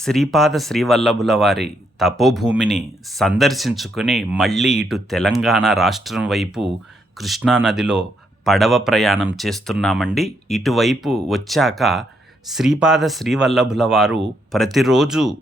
శ్రీపాద శ్రీవల్లభుల వారి తపోభూమిని సందర్శించుకుని మళ్ళీ ఇటు తెలంగాణ రాష్ట్రం వైపు కృష్ణానదిలో పడవ ప్రయాణం చేస్తున్నామండి. ఇటువైపు వచ్చాక శ్రీపాద శ్రీవల్లభుల వారు ప్రతిరోజు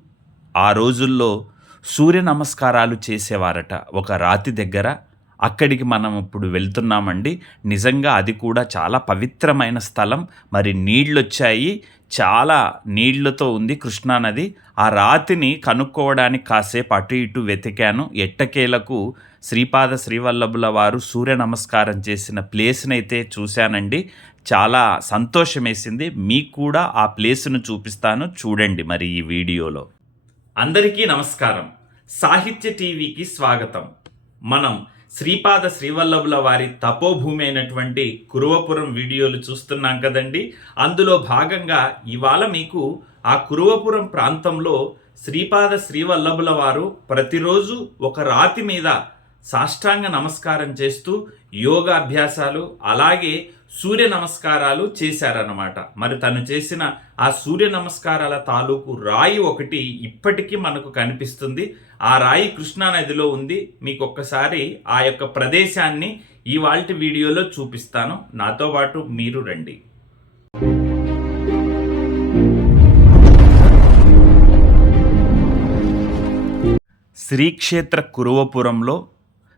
ఆ రోజుల్లో సూర్య నమస్కారాలు చేసేవారట ఒక రాతి దగ్గర. అక్కడికి మనం ఇప్పుడు వెళ్తున్నామండి. నిజంగా అది కూడా చాలా పవిత్రమైన స్థలం. మరి నీళ్ళు వచ్చాయి చాలా నీళ్ళతో ఉంది కృష్ణానది ఆ రాతిని కనుక్కోవడానికి కాసేపు అటు ఇటు వెతికాను. ఎట్టకేలకు శ్రీపాద శ్రీవల్లభుల వారు సూర్య నమస్కారం చేసిన ప్లేస్ని అయితే చూశానండి. చాలా సంతోషమేసింది. మీకు కూడా ఆ ప్లేస్ను చూపిస్తాను. చూడండి మరి ఈ వీడియోలో. అందరికీ నమస్కారం. సాహిత్య టీవీకి స్వాగతం. మనం శ్రీపాద శ్రీవల్లభుల వారి తపోభూమి అయినటువంటి కురువపురం వీడియోలు చూస్తున్నాం కదండి. అందులో భాగంగా ఇవాళ మీకు ఆ కురువపురం ప్రాంతంలో శ్రీపాద శ్రీవల్లభుల వారు ప్రతిరోజు ఒక రాతి మీద సాష్టాంగ నమస్కారం చేస్తూ యోగాభ్యాసాలు అలాగే సూర్య నమస్కారాలు చేశారన్నమాట. మరి తను చేసిన ఆ సూర్య నమస్కారాల తాలూకు రాయి ఒకటి ఇప్పటికీ మనకు కనిపిస్తుంది. ఆ రాయి కృష్ణానదిలో ఉంది. మీకు ఒక్కసారి ఆ యొక్క ప్రదేశాన్ని ఇవాళ వీడియోలో చూపిస్తాను. నాతో పాటు మీరు రండి. శ్రీక్షేత్ర కురువపురంలో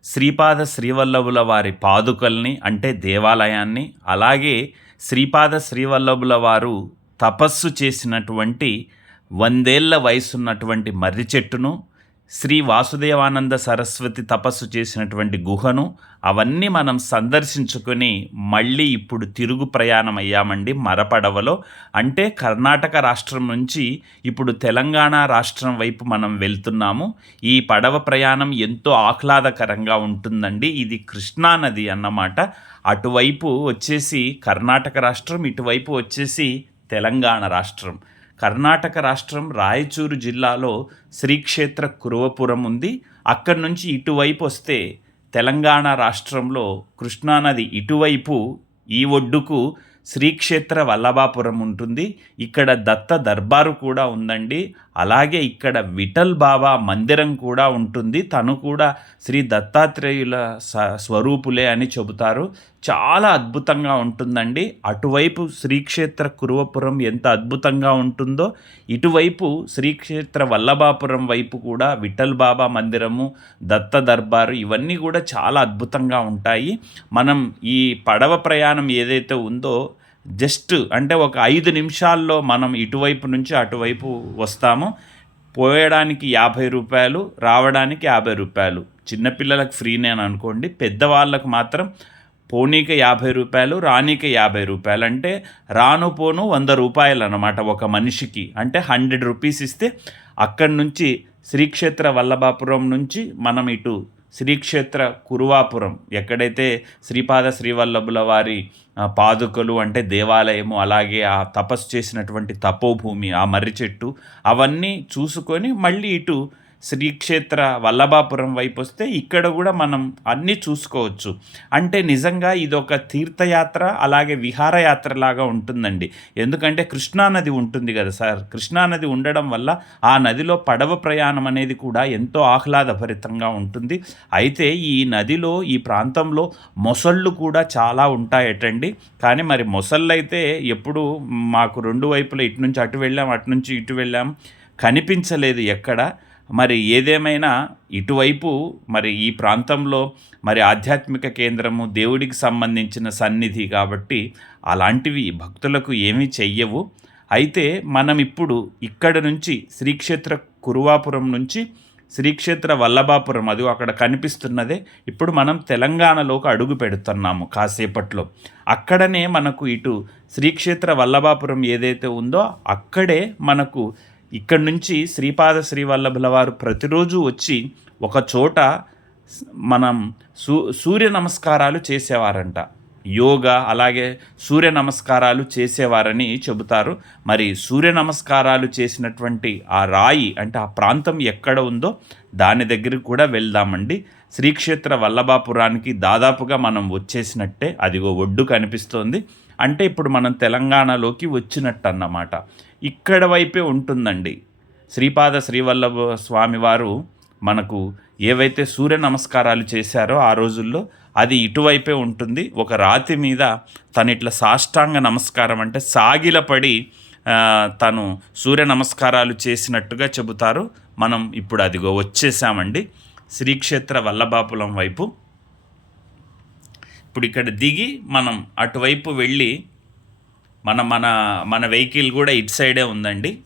శ్రీపాద శ్రీవల్లభుల వారి పాదుకల్ని అంటే దేవాలయాన్ని అలాగే శ్రీపాద శ్రీవల్లభుల వారు తపస్సు చేసినటువంటి వందేళ్ళ వయసున్నటువంటి మర్రి చెట్టును శ్రీ వాసుదేవానంద సరస్వతి తపస్సు చేసినటువంటి గుహను అవన్నీ మనం సందర్శించుకొని మళ్ళీ ఇప్పుడు తిరుగు ప్రయాణం అయ్యామండి మరపడవలో. అంటే కర్ణాటక రాష్ట్రం నుంచి ఇప్పుడు తెలంగాణ రాష్ట్రం వైపు మనం వెళ్తున్నాము. ఈ పడవ ప్రయాణం ఎంతో ఆహ్లాదకరంగా ఉంటుందండి. ఇది కృష్ణానది అన్నమాట. అటువైపు వచ్చేసి కర్ణాటక రాష్ట్రం ఇటువైపు వచ్చేసి తెలంగాణ రాష్ట్రం. కర్ణాటక రాష్ట్రం రాయచూరు జిల్లాలో శ్రీక్షేత్ర కురువపురం ఉంది. అక్కడి నుంచి ఇటువైపు వస్తే తెలంగాణ రాష్ట్రంలో కృష్ణానది ఇటువైపు ఈ ఒడ్డుకు శ్రీక్షేత్ర వల్లభాపురం ఉంటుంది. ఇక్కడ దత్త దర్బారు కూడా ఉందండి. అలాగే ఇక్కడ విఠల్ బాబా మందిరం కూడా ఉంటుంది. తను కూడా శ్రీ దత్తాత్రేయుల స్వరూపులే అని చెబుతారు. చాలా అద్భుతంగా ఉంటుందండి. అటువైపు శ్రీక్షేత్ర కురువపురం ఎంత అద్భుతంగా ఉంటుందో ఇటువైపు శ్రీక్షేత్ర వల్లభాపురం వైపు కూడా విఠల్ బాబా మందిరము దత్త దర్బారు ఇవన్నీ కూడా చాలా అద్భుతంగా ఉంటాయి. మనం ఈ పడవ ప్రయాణం ఏదైతే ఉందో జస్ట్ అంటే ఒక ఐదు నిమిషాల్లో మనం ఇటువైపు నుంచి అటువైపు వస్తాము. పోయడానికి యాభై రూపాయలు రావడానికి యాభై రూపాయలు. చిన్నపిల్లలకు ఫ్రీనే అని అనుకోండి. పెద్దవాళ్ళకు మాత్రం పోనీకి యాభై రూపాయలు రానీకి యాభై రూపాయలు అంటే రాను పోను వంద రూపాయలు అనమాట ఒక మనిషికి. అంటే హండ్రెడ్ రూపీస్ ఇస్తే అక్కడి నుంచి శ్రీక్షేత్ర వల్లభాపురం నుంచి మనం ఇటు శ్రీక్షేత్ర కురువాపురం ఎక్కడైతే శ్రీపాద శ్రీవల్లభుల వారి పాదుకలు అంటే దేవాలయము అలాగే ఆ తపస్సు చేసినటువంటి తపోభూమి ఆ మర్రి చెట్టు అవన్నీ చూసుకొని మళ్ళీ ఇటు శ్రీక్షేత్ర వల్లభాపురం వైపు వస్తే ఇక్కడ కూడా మనం అన్నీ చూసుకోవచ్చు. అంటే నిజంగా ఇది ఒక తీర్థయాత్ర అలాగే విహారయాత్ర లాగా ఉంటుందండి. ఎందుకంటే కృష్ణానది ఉంటుంది కదా సార్. కృష్ణానది ఉండడం వల్ల ఆ నదిలో పడవ ప్రయాణం అనేది కూడా ఎంతో ఆహ్లాదభరితంగా ఉంటుంది. అయితే ఈ నదిలో ఈ ప్రాంతంలో మొసళ్ళు కూడా చాలా ఉంటాయటండి. కానీ మరి మొసళ్ళు అయితే ఎప్పుడు మాకు రెండు వైపులా ఇటు నుంచి అటు వెళ్ళాం అటు నుంచి ఇటు వెళ్ళాం. కనిపించలేదు ఎక్కడ. మరి ఏదేమైనా ఇటువైపు మరి ఈ ప్రాంతంలో మరి ఆధ్యాత్మిక కేంద్రము దేవుడికి సంబంధించిన సన్నిధి కాబట్టి అలాంటివి భక్తులకు ఏమీ చెయ్యవు. అయితే మనం ఇప్పుడు ఇక్కడ నుంచి శ్రీక్షేత్ర కురువాపురం నుంచి శ్రీక్షేత్ర వల్లభాపురం అది అక్కడ కనిపిస్తున్నదే. ఇప్పుడు మనం తెలంగాణలోకి అడుగు పెడుతున్నాము కాసేపట్లో. అక్కడనే మనకు ఇటు శ్రీక్షేత్ర వల్లభాపురం ఏదైతే ఉందో అక్కడే మనకు ఇక్కడి నుంచి శ్రీపాద శ్రీవల్లభుల వారు ప్రతిరోజు వచ్చి ఒక చోట మనం సూ సూర్య నమస్కారాలు చేసేవారంట. యోగా అలాగే సూర్య నమస్కారాలు చేసేవారని చెబుతారు. మరి సూర్య నమస్కారాలు చేసినటువంటి ఆ రాయి అంటే ఆ ప్రాంతం ఎక్కడ ఉందో దాని దగ్గరికి కూడా వెళ్దామండి. శ్రీక్షేత్ర వల్లభాపురానికి దాదాపుగా మనం వచ్చేసినట్టే అదిగో ఒడ్డు కనిపిస్తోంది. అంటే ఇప్పుడు మనం తెలంగాణలోకి వచ్చినట్టు అన్నమాట ఇక్కడ వైపే ఉంటుందండి. శ్రీపాద శ్రీవల్లభ స్వామివారు మనకు ఏవైతే సూర్య నమస్కారాలు చేశారో ఆ రోజుల్లో అది ఇటువైపే ఉంటుంది. ఒక రాతి మీద తను ఇట్లా సాష్టాంగ నమస్కారం అంటే సాగిలపడి తను సూర్య నమస్కారాలు చేసినట్టుగా చెబుతారు. మనం ఇప్పుడు అదిగో వచ్చేసామండి. శ్రీక్షేత్ర వల్లభాపులం వైపు. ఇప్పుడు ఇక్కడ దిగి మనం అటువైపు వెళ్ళి మన మన మన వెహికల్ కూడా ఇటు సైడే ఉందండి.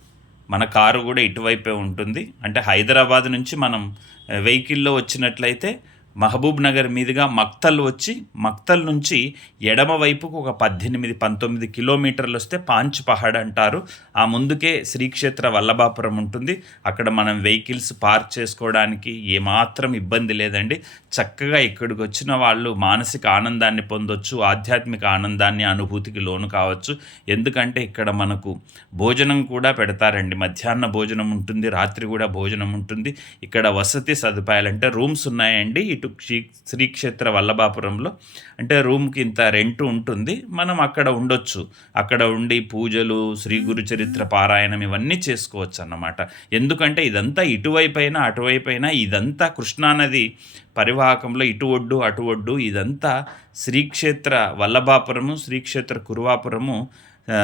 మన కారు కూడా ఇటువైపే ఉంటుంది. అంటే హైదరాబాద్ నుంచి మనం వెహికల్లో వచ్చినట్లయితే మహబూబ్ నగర్ మీదుగా మక్తల్ వచ్చి మక్తల్ నుంచి ఎడమ వైపుకు ఒక పద్దెనిమిది పంతొమ్మిది కిలోమీటర్లు వస్తే పాంచ్ పహాడ్ అంటారు. ఆ ముందుకే శ్రీక్షేత్ర వల్లభాపురం ఉంటుంది. అక్కడ మనం వెహికల్స్ పార్క్ చేసుకోవడానికి ఏమాత్రం ఇబ్బంది లేదండి. చక్కగా ఇక్కడికి వచ్చిన వాళ్ళు మానసిక ఆనందాన్ని పొందొచ్చు ఆధ్యాత్మిక ఆనందాన్ని అనుభూతికి లోను కావచ్చు. ఎందుకంటే ఇక్కడ మనకు భోజనం కూడా పెడతారండి. మధ్యాహ్న భోజనం ఉంటుంది రాత్రి కూడా భోజనం ఉంటుంది. ఇక్కడ వసతి సదుపాయాలు అంటే రూమ్స్ ఉన్నాయండి. ఇటు శ్రీ శ్రీక్షేత్ర వల్లభాపురంలో. అంటే రూమ్కి ఇంత రెంట్ ఉంటుంది. మనం అక్కడ ఉండొచ్చు. అక్కడ ఉండి పూజలు శ్రీ గురు చరిత్ర పారాయణం ఇవన్నీ చేసుకోవచ్చు అన్నమాట ఎందుకంటే ఇదంతా ఇటువైపు అయినా అటువైపు అయినా ఇదంతా కృష్ణానది పరివాహకంలో ఇటు ఒడ్డు అటు ఒడ్డు ఇదంతా శ్రీక్షేత్ర వల్లభాపురము శ్రీక్షేత్ర కురువాపురము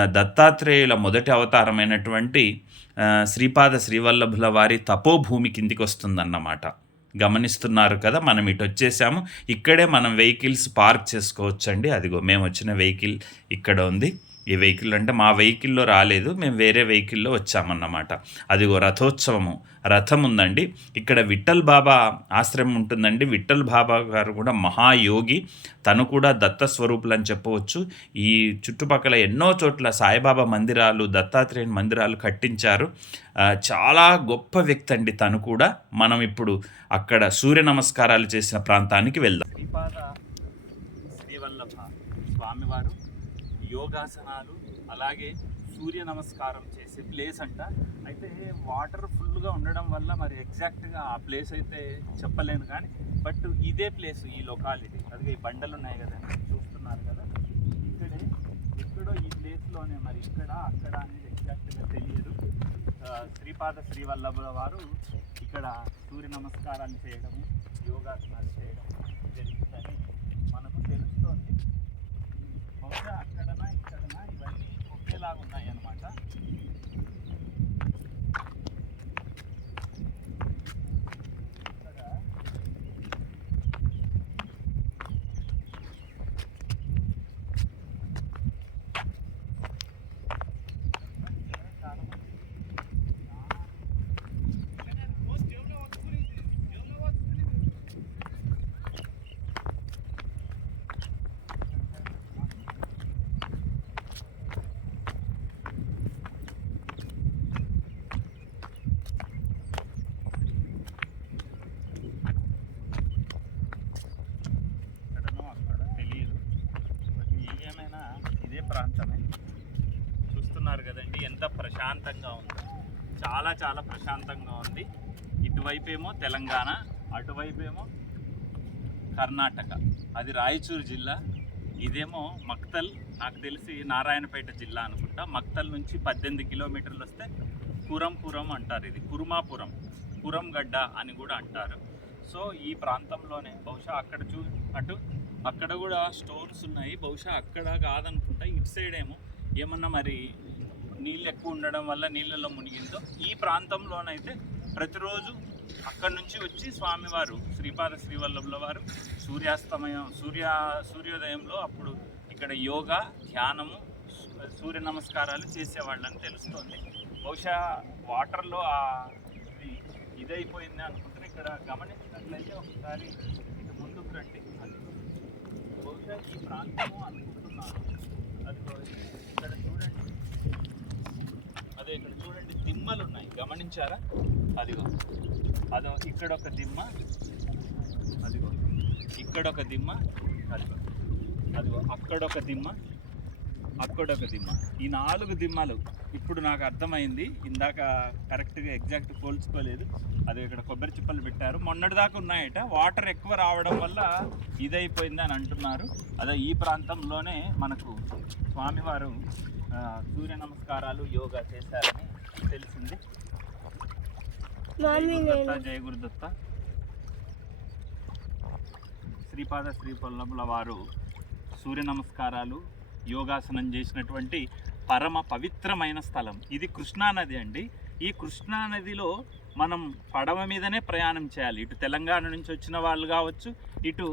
దత్తాత్రేయుల మొదటి అవతారమైనటువంటి శ్రీపాద శ్రీవల్లభుల వారి తపోభూమి కిందికి వస్తుందన్నమాట గమనిస్తున్నారు కదా మనం ఇటు వచ్చేసాము. ఇక్కడే మనం వెహికల్స్ పార్క్ చేసుకోవచ్చండి. అదిగో మేము వచ్చిన వెహికల్ ఇక్కడ ఉంది. ఈ వెహికల్ అంటే మా వెహికల్లో రాలేదు మేము వేరే వెహికల్లో వచ్చామన్నమాట. అదిగో రథోత్సవము. రథం ఉందండి. ఇక్కడ విఠల్ బాబా ఆశ్రమం ఉంటుందండి. విఠల్ బాబా గారు కూడా మహాయోగి. తను కూడా దత్త స్వరూపులు అని చెప్పవచ్చు. ఈ చుట్టుపక్కల ఎన్నో చోట్ల సాయిబాబా మందిరాలు దత్తాత్రేయ మందిరాలు కట్టించారు. చాలా గొప్ప వ్యక్తి అండి తను కూడా. మనం ఇప్పుడు అక్కడ సూర్య నమస్కారాలు చేసిన ప్రాంతానికి వెళ్దాం. శ్రీపాద శ్రీవల్లభ స్వామివారు యోగాసనాలు అలాగే సూర్య నమస్కారం చేసే ప్లేస్ అంట. అయితే వాటర్ ఫుల్గా ఉండడం వల్ల మరి ఎగ్జాక్ట్గా ఆ ప్లేస్ అయితే చెప్పలేను కానీ బట్ ఇదే ప్లేస్ ఈ లొకాలిటీ అదిగే ఈ బండలు ఉన్నాయి కదా చూస్తున్నారు కదా. ఇక్కడే ఎక్కడో ఈ ప్లేస్లోనే మరి ఇక్కడ అక్కడ అనేది ఎగ్జాక్ట్గా తెలియదు. శ్రీపాద శ్రీవల్లభ వారు ఇక్కడ సూర్య నమస్కారాలు చేయడం యోగాసనాలు చేయడం జరుగుతుందని మనకు తెలుస్తోంది బహుశా అక్కడనా ఇక్కడనా ఇవన్నీ ఒకేలాగా ఉన్నాయి అన్నమాట ఇక్కడ చాలా మంది ఎక్కడనో అక్కడ తెలియదు బట్ ఏమైనా ఇదే ప్రాంతమే చూస్తున్నారు కదండి ఎంత ప్రశాంతంగా ఉంది. చాలా చాలా ప్రశాంతంగా ఉంది. ఇటువైపేమో తెలంగాణ అటువైపేమో కర్ణాటక. అది రాయచూరు జిల్లా. ఇదేమో మక్తల్ నాకు తెలిసి నారాయణపేట జిల్లా అనుకుంటా. మక్తల్ నుంచి పద్దెనిమిది కిలోమీటర్లు వస్తే కురంపురం అంటారు. ఇది కురుమాపురం కురంగడ్డ అని కూడా అంటారు. సో ఈ ప్రాంతంలోనే బహుశా అక్కడ చూ అటు అక్కడ కూడా స్టోర్స్ ఉన్నాయి. బహుశా అక్కడ కాదనుకుంటా. ఇటు సైడ్ ఏమో ఏమన్నా మరి నీళ్ళు ఎక్కువ ఉండడం వల్ల నీళ్ళలో మునిగిందో ఈ ప్రాంతంలోనైతే ప్రతిరోజు అక్కడి నుంచి వచ్చి స్వామివారు శ్రీపాద శ్రీవల్లభుల వారు సూర్యాస్తమయం సూర్య సూర్యోదయంలో అప్పుడు ఇక్కడ యోగా ధ్యానము సూర్య నమస్కారాలు చేసేవాళ్ళని తెలుస్తోంది. బహుశా వాటర్లో ఆ ఇది ఇదైపోయింది అనుకుంటున్నా ఇక్కడ గమనించినట్లయితే ఒకసారి ఇటు ముందుకు రండి. అది బహుశా ఈ ప్రాంతము అనుకుంటున్నాను. అది ఇక్కడ చూడండి అదే ఇక్కడ చూడండి దిమ్మలు ఉన్నాయి గమనించారా? అదిగో. అదో ఇక్కడ ఒక దిమ్మ అదిగో. ఇక్కడ ఒక దిమ్మ అదిగో. అదిగో అక్కడ ఒక దిమ్మ అక్కడ ఒక దిమ్మ. ఈ నాలుగు దిమ్మలు ఇప్పుడు నాకు అర్థమైంది. ఇందాక కరెక్ట్గా ఎగ్జాక్ట్ పోల్చుకోలేదు. అది ఇక్కడ కొబ్బరి చిప్పలు పెట్టారు. మొన్నటిదాకా ఉన్నాయట. వాటర్ ఎక్కువ రావడం వల్ల ఇదైపోయింది అని అంటున్నారు. అదే ఈ ప్రాంతంలోనే మనకు స్వామివారు సూర్య నమస్కారాలు యోగా చేశారని తెలిసింది. జయ గురుదత్త శ్రీపాద శ్రీపల్లముల వారు సూర్య నమస్కారాలు యోగాసనం చేసినటువంటి పరమ పవిత్రమైన స్థలం. ఇది కృష్ణానది అండి. ఈ కృష్ణానదిలో మనం పడవ మీదనే ప్రయాణం చేయాలి. ఇటు తెలంగాణ నుంచి వచ్చిన వాళ్ళు కావచ్చు ఇటు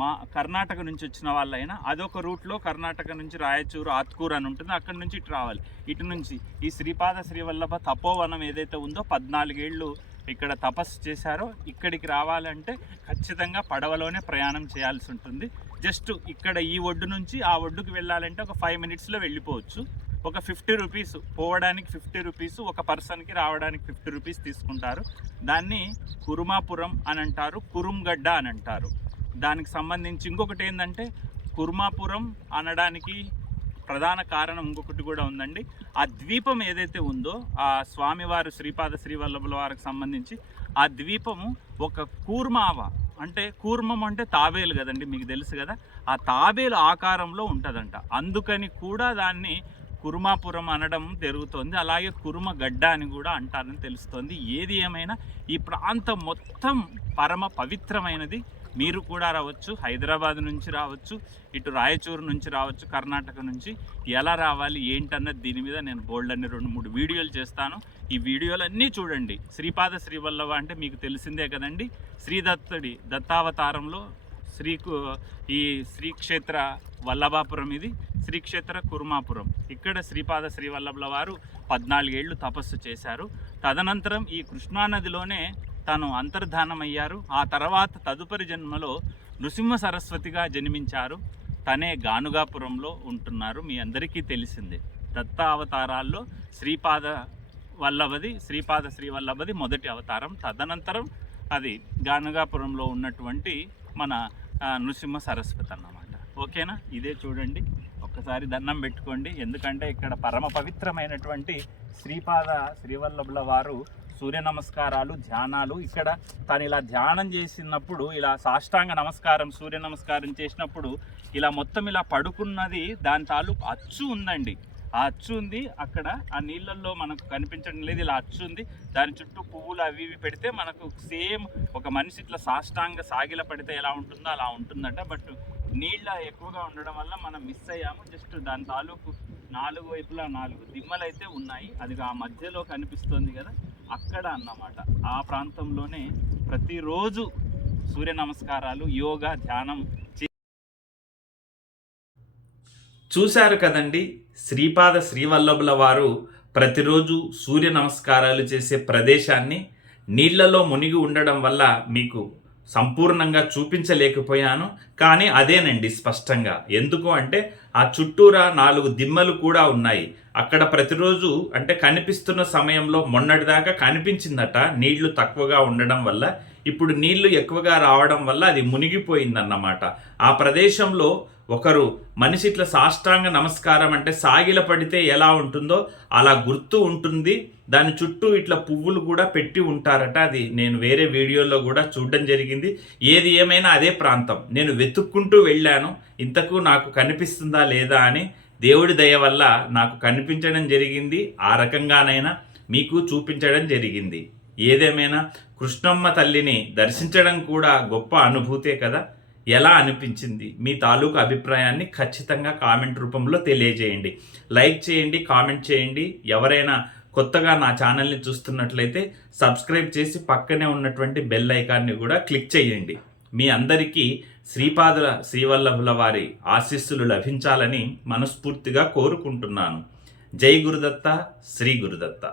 మా కర్ణాటక నుంచి వచ్చిన వాళ్ళైనా అదొక రూట్లో కర్ణాటక నుంచి రాయచూరు ఆత్కూరు అని ఉంటుంది. అక్కడి నుంచి ఇటు రావాలి. ఇటు నుంచి ఈ శ్రీపాద శ్రీవల్లభ తపోవనం ఏదైతే ఉందో పద్నాలుగేళ్ళు ఇక్కడ తపస్సు చేశారో ఇక్కడికి రావాలంటే ఖచ్చితంగా పడవలోనే ప్రయాణం చేయాల్సి ఉంటుంది. జస్ట్ ఇక్కడ ఈ ఒడ్డు నుంచి ఆ ఒడ్డుకు వెళ్ళాలంటే ఒక ఫైవ్ మినిట్స్లో వెళ్ళిపోవచ్చు. ఒక ఫిఫ్టీ రూపీస్ పోవడానికి ఫిఫ్టీ రూపీస్ ఒక పర్సన్కి రావడానికి ఫిఫ్టీ రూపీస్ తీసుకుంటారు. దాన్ని కురుమాపురం అని అంటారు కురుంగడ్డ అని అంటారు. దానికి సంబంధించి ఇంకొకటి ఏంటంటే కుర్మాపురం అనడానికి ప్రధాన కారణం ఇంకొకటి కూడా ఉందండి. ఆ ద్వీపం ఏదైతే ఉందో ఆ స్వామివారు శ్రీపాద శ్రీవల్లభుల వారికి సంబంధించి ఆ ద్వీపము ఒక కూర్మావ అంటే కూర్మం అంటే తాబేలు కదండి మీకు తెలుసు కదా. ఆ తాబేలు ఆకారంలో ఉంటుందంట. అందుకని కూడా దాన్ని కురుమాపురం అనడం జరుగుతోంది. అలాగే కురుమ గడ్డ అని కూడా అంటారని తెలుస్తోంది. ఏది ఏమైనా ఈ ప్రాంతం మొత్తం పరమ పవిత్రమైనది. మీరు కూడా రావచ్చు హైదరాబాద్ నుంచి రావచ్చు ఇటు రాయచూరు నుంచి రావచ్చు కర్ణాటక నుంచి ఎలా రావాలి ఏంటన్నది దీని మీద నేను బోల్డ్ అన్ని రెండు మూడు వీడియోలు చేస్తాను. ఈ వీడియోలన్నీ చూడండి. శ్రీపాద శ్రీవల్లవ అంటే మీకు తెలిసిందే కదండి. శ్రీదత్తుడి దత్తావతారంలో శ్రీకు ఈ శ్రీక్షేత్ర వల్లభాపురం ఇది. శ్రీక్షేత్ర కుర్మాపురం. ఇక్కడ శ్రీపాద శ్రీవల్లభుల వారు పద్నాలుగేళ్ళు తపస్సు చేశారు. తదనంతరం ఈ కృష్ణానదిలోనే తాను అంతర్ధానమయ్యారు. ఆ తర్వాత తదుపరి జన్మలో నృసింహ సరస్వతిగా జన్మించారు. తనే గానుగాపురంలో ఉంటున్నారు. మీ అందరికీ తెలిసిందే. దత్త అవతారాల్లో శ్రీపాద వల్లభది శ్రీపాద శ్రీవల్లభది మొదటి అవతారం. తదనంతరం అది గానుగాపురంలో ఉన్నటువంటి మన నృసింహ సరస్వతి అన్నమాట. ఓకేనా? ఇదే చూడండి. ఒక్కసారి దండం పెట్టుకోండి. ఎందుకంటే ఇక్కడ పరమ పవిత్రమైనటువంటి శ్రీపాద శ్రీవల్లభుల వారు సూర్య నమస్కారాలు ధ్యానాలు ఇక్కడ తను ఇలా ధ్యానం చేసినప్పుడు ఇలా సాష్టాంగ నమస్కారం సూర్య నమస్కారం చేసినప్పుడు ఇలా మొత్తం ఇలా పడుకున్నది దాని తాలూకు అచ్చు ఉందండి. ఆ అచ్చు ఉంది. అక్కడ ఆ నీళ్ళల్లో మనకు కనిపించడం లేదు. ఇలా అచ్చు ఉంది. దాని చుట్టూ పువ్వులు అవి ఇవి పెడితే మనకు సేమ్ ఒక మనిషి ఇట్లా సాష్టాంగ సాగిల పడితే ఎలా ఉంటుందో అలా ఉంటుందట. బట్ నీళ్ళ ఎక్కువగా ఉండడం వల్ల మనం మిస్ అయ్యాము. జస్ట్ దాని తాలూకు నాలుగు వైపులా నాలుగు దిమ్మలు అయితే ఉన్నాయి. అది ఆ మధ్యలో కనిపిస్తుంది కదా అక్కడ అన్నమాట. ఆ ప్రాంతంలోనే ప్రతిరోజు సూర్య నమస్కారాలు యోగా ధ్యానం చూశారు కదండి శ్రీపాద శ్రీవల్లభుల వారు ప్రతిరోజు సూర్య నమస్కారాలు చేసే ప్రదేశాన్ని నీళ్ళలో మునిగి ఉండడం వల్ల మీకు సంపూర్ణంగా చూపించలేకపోయాను కానీ అదేనండి స్పష్టంగా. ఎందుకు అంటే ఆ చుట్టూరా నాలుగు దిమ్మలు కూడా ఉన్నాయి. అక్కడ ప్రతిరోజు అంటే కనిపిస్తున్న సమయంలో మొన్నటిదాకా కనిపించిందట నీళ్ళు తక్కువగా ఉండడం వల్ల. ఇప్పుడు నీళ్ళు ఎక్కువగా రావడం వల్ల అది మునిగిపోయిందన్నమాట. ఆ ప్రదేశంలో ఒకరు మనిషి ఇట్లా సాష్టాంగ నమస్కారం అంటే సాగిల పడితే ఎలా ఉంటుందో అలా గుర్తు ఉంటుంది. దాని చుట్టూ ఇట్లా పువ్వులు కూడా పెట్టి ఉంటారట. అది నేను వేరే వీడియోలో కూడా చూడడం జరిగింది. ఏది ఏమైనా అదే ప్రాంతం. నేను వెతుక్కుంటూ వెళ్ళాను. ఇంతకు నాకు కనిపిస్తుందా లేదా అని దేవుడి దయ వల్ల నాకు కనిపించడం జరిగింది. ఆ రకంగానైనా మీకు చూపించడం జరిగింది. ఏదేమైనా కృష్ణమ్మ తల్లిని దర్శించడం కూడా గొప్ప అనుభూతే కదా. ఎలా అనిపించింది? మీ తాలూకు అభిప్రాయాన్ని ఖచ్చితంగా కామెంట్ రూపంలో తెలియజేయండి. లైక్ చేయండి కామెంట్ చేయండి. ఎవరైనా కొత్తగా నా ఛానల్ని చూస్తున్నట్లయితే సబ్స్క్రైబ్ చేసి పక్కనే ఉన్నటువంటి బెల్ ఐకాన్ని కూడా క్లిక్ చేయండి. మీ అందరికీ శ్రీపాదుల శ్రీవల్లభుల వారి ఆశీస్సులు లభించాలని మనస్ఫూర్తిగా కోరుకుంటున్నాను. జై గురుదత్త శ్రీ గురుదత్త.